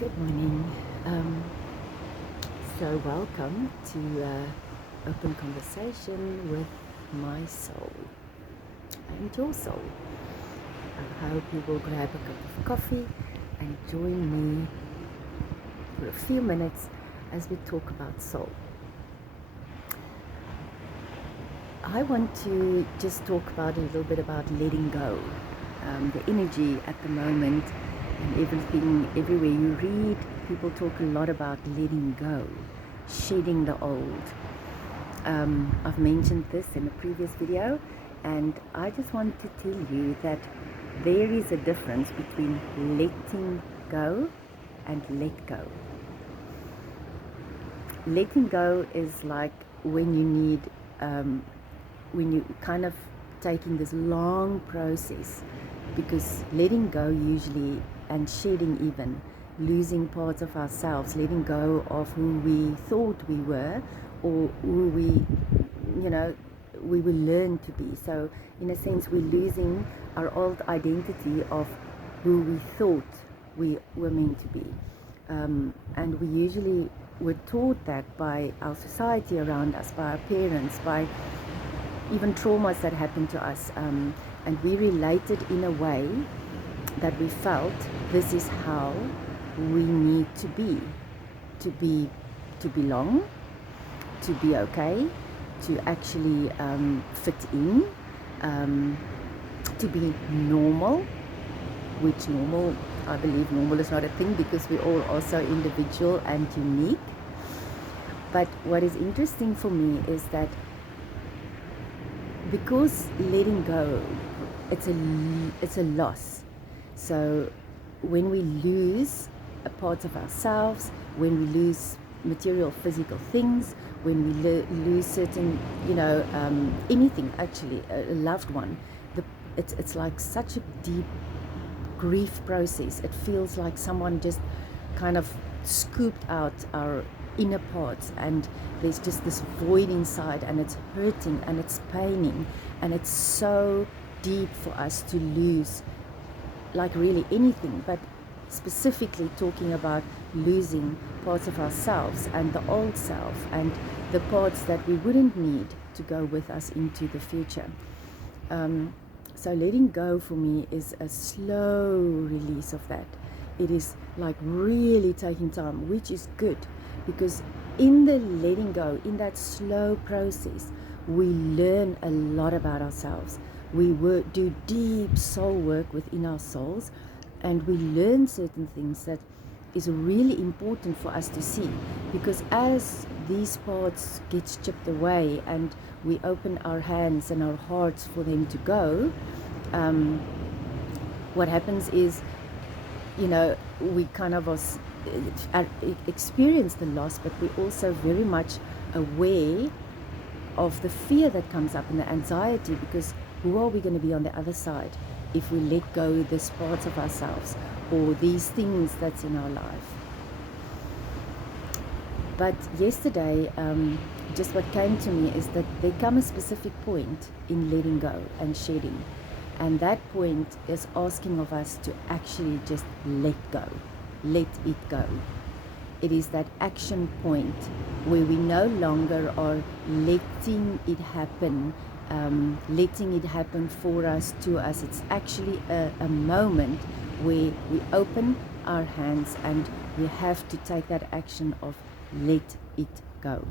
Good morning. So welcome to Open Conversation with my soul and your soul. I hope you will grab a cup of coffee and join me for a few minutes as we talk about soul. I want to just talk about a little bit about letting go, the energy at the moment and everything, everywhere you read, people talk a lot about letting go, shedding the old. I've mentioned this in a previous video, and I just want to tell you that there is a difference between letting go and let go. Letting go is like when you need, when you kind of taking this long process, because letting go usually, and shedding even, losing parts of ourselves, letting go of who we thought we were or who we will learn to be. So in a sense, we're losing our old identity of who we thought we were meant to be. And we usually were taught that by our society around us, by our parents, by even traumas that happened to us, and we related in a way that we felt this is how we need to be, to belong, to be okay, to actually fit in, to be normal, which normal, I believe normal is not a thing because we're all also individual and unique. But what is interesting for me is that because letting go, it's a loss. So when we lose a part of ourselves, when we lose material physical things, when we lose certain, anything actually, a loved one, it's like such a deep grief process. It feels like someone just kind of scooped out our inner parts, and there's just this void inside, and it's hurting and it's paining, and it's so deep for us to lose, like really anything, but specifically talking about losing parts of ourselves and the old self and the parts that we wouldn't need to go with us into the future. So letting go for me is a slow release of that. It is like really taking time, which is good, because in the letting go, in that slow process, we learn a lot about ourselves. We do deep soul work within our souls, and we learn certain things that is really important for us to see, because as these parts get chipped away and we open our hands and our hearts for them to go, what happens is, we kind of experience the loss, but we're also very much aware of the fear that comes up and the anxiety, because who are we going to be on the other side if we let go this parts of ourselves or these things that's in our life. But yesterday, just what came to me is that there comes a specific point in letting go and shedding, and that point is asking of us to actually just let go, let it go. It is that action point where we no longer are letting it happen, letting it happen for us, to us. It's actually a moment where we open our hands and we have to take that action of let it go.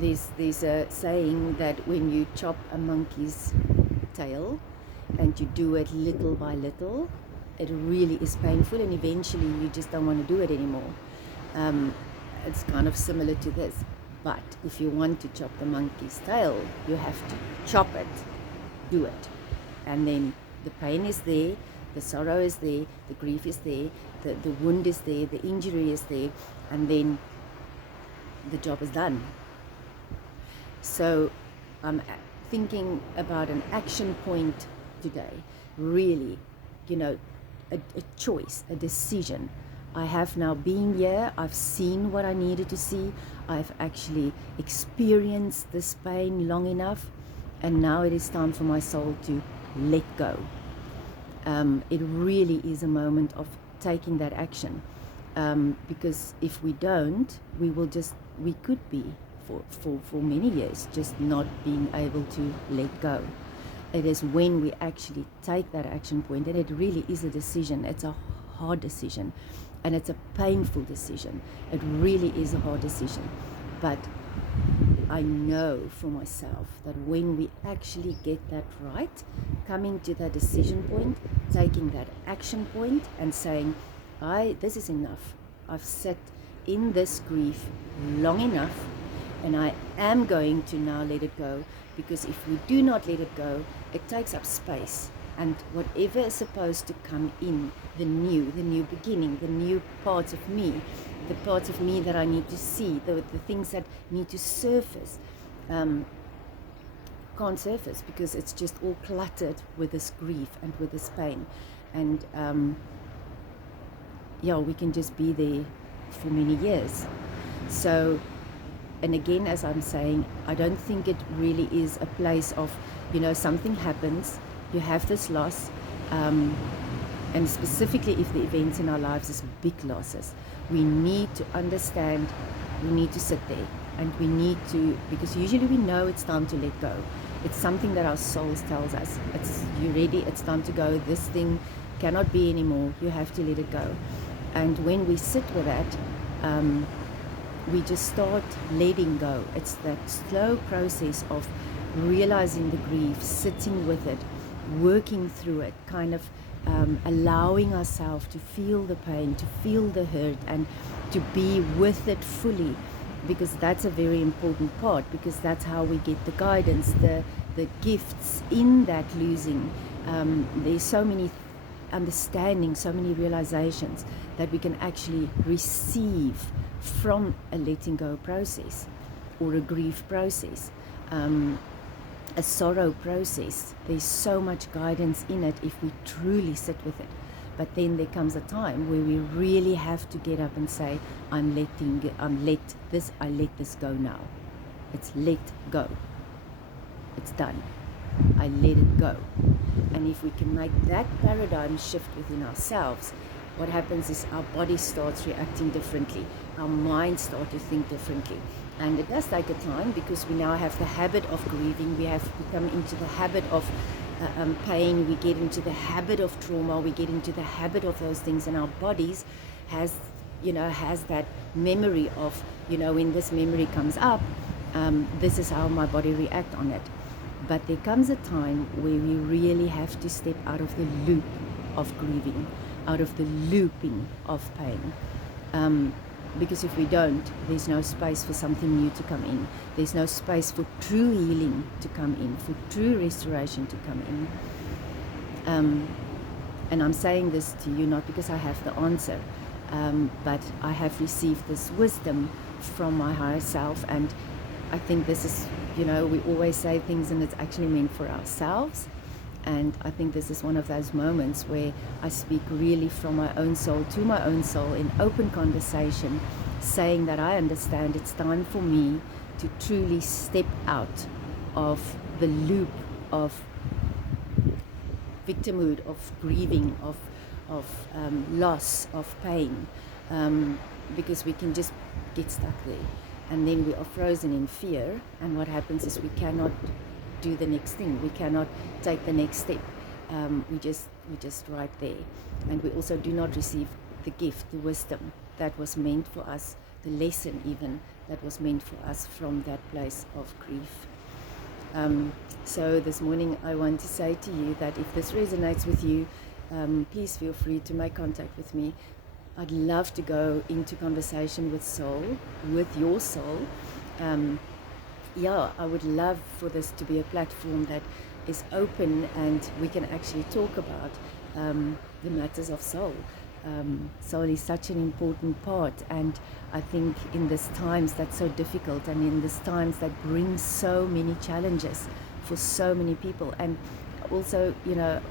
There's a saying that when you chop a monkey's tail and you do it little by little, it really is painful, and eventually you just don't want to do it anymore. It's kind of similar to this. But if you want to chop the monkey's tail, you have to chop it, do it. And then the pain is there, the sorrow is there, the grief is there, the wound is there, the injury is there, and then the job is done. So I'm thinking about an action point today, really, a choice, a decision. I have now been here, I've seen what I needed to see, I've actually experienced this pain long enough, and now it is time for my soul to let go. it really is a moment of taking that action, because if we don't, we could be for many years just not being able to let go. It is when we actually take that action point, and it really is a decision. It's a hard decision, and it's a painful decision. It really is a hard decision, but I know for myself that when we actually get that right, coming to that decision point, taking that action point and saying, this is enough. I've sat in this grief long enough, and I am going to now let it go, because if we do not let it go, it takes up space, and whatever is supposed to come in, the new beginning, the new parts of me, the parts of me that I need to see, the things that need to surface, can't surface, because it's just all cluttered with this grief and with this pain. And we can just be there for many years. So, and again, as I'm saying, I don't think it really is a place of, something happens, you have this loss, and specifically if the events in our lives is big losses, we need to understand, we need to sit there, and we need to, because usually we know it's time to let go. It's something that our souls tells us. You're ready, it's time to go, this thing cannot be anymore, you have to let it go. And when we sit with that, we just start letting go. It's that slow process of realizing the grief, sitting with it, working through it, kind of allowing ourselves to feel the pain, to feel the hurt, and to be with it fully, because that's a very important part, because that's how we get the guidance, the gifts in that losing. There's so many understanding, so many realizations that we can actually receive from a letting go process, or a grief process, a sorrow process. There's so much guidance in it if we truly sit with it. But then there comes a time where we really have to get up and say, I let this go now. It's let go. It's done. I let it go. And if we can make that paradigm shift within ourselves, what happens is our body starts reacting differently. Our mind starts to think differently. And it does take a time, because we now have the habit of grieving. We have become into the habit of pain. We get into the habit of trauma. We get into the habit of those things. And our bodies has that memory of, when this memory comes up, this is how my body reacts on it. But there comes a time where we really have to step out of the loop of grieving, out of the looping of pain. Because if we don't, there's no space for something new to come in. There's no space for true healing to come in, for true restoration to come in. And I'm saying this to you not because I have the answer, but I have received this wisdom from my higher self. And I think this is, we always say things and it's actually meant for ourselves. And I think this is one of those moments where I speak really from my own soul to my own soul in open conversation, saying that I understand it's time for me to truly step out of the loop of victimhood, of grieving, of loss, of pain, because we can just get stuck there. And then we are frozen in fear, and what happens is we cannot do the next thing. We cannot take the next step. We just right there, and we also do not receive the gift, the wisdom that was meant for us, the lesson even that was meant for us from that place of grief. So this morning I want to say to you that if this resonates with you, please feel free to make contact with me. I'd love to go into conversation with soul, with your soul. I would love for this to be a platform that is open and we can actually talk about the matters of soul. Soul is such an important part, and I think in these times that's so difficult, and in these times that brings so many challenges for so many people. And also,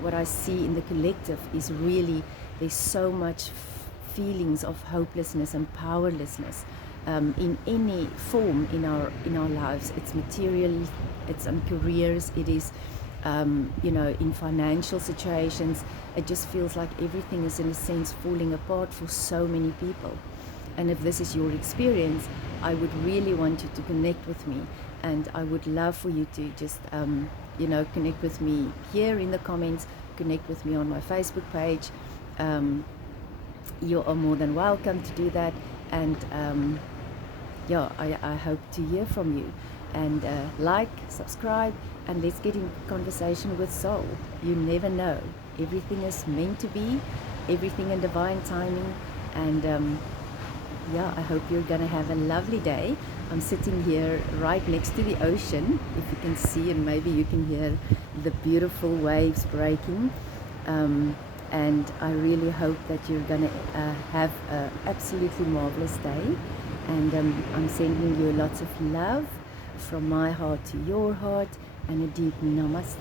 what I see in the collective is really there's so much feelings of hopelessness and powerlessness in any form in our lives. It's material, it's on careers, it is in financial situations. It just feels like everything is in a sense falling apart for so many people. And if this is your experience, I would really want you to connect with me, and I would love for you to just connect with me here in the comments, connect with me on my Facebook page. You are more than welcome to do that, and I hope to hear from you. And like, subscribe, and let's get in conversation with soul. You never know. Everything is meant to be, everything in divine timing. And I hope you're going to have a lovely day. I'm sitting here right next to the ocean, if you can see, and maybe you can hear the beautiful waves breaking. And I really hope that you're going to have an absolutely marvelous day. And I'm sending you lots of love from my heart to your heart, and a deep namaste.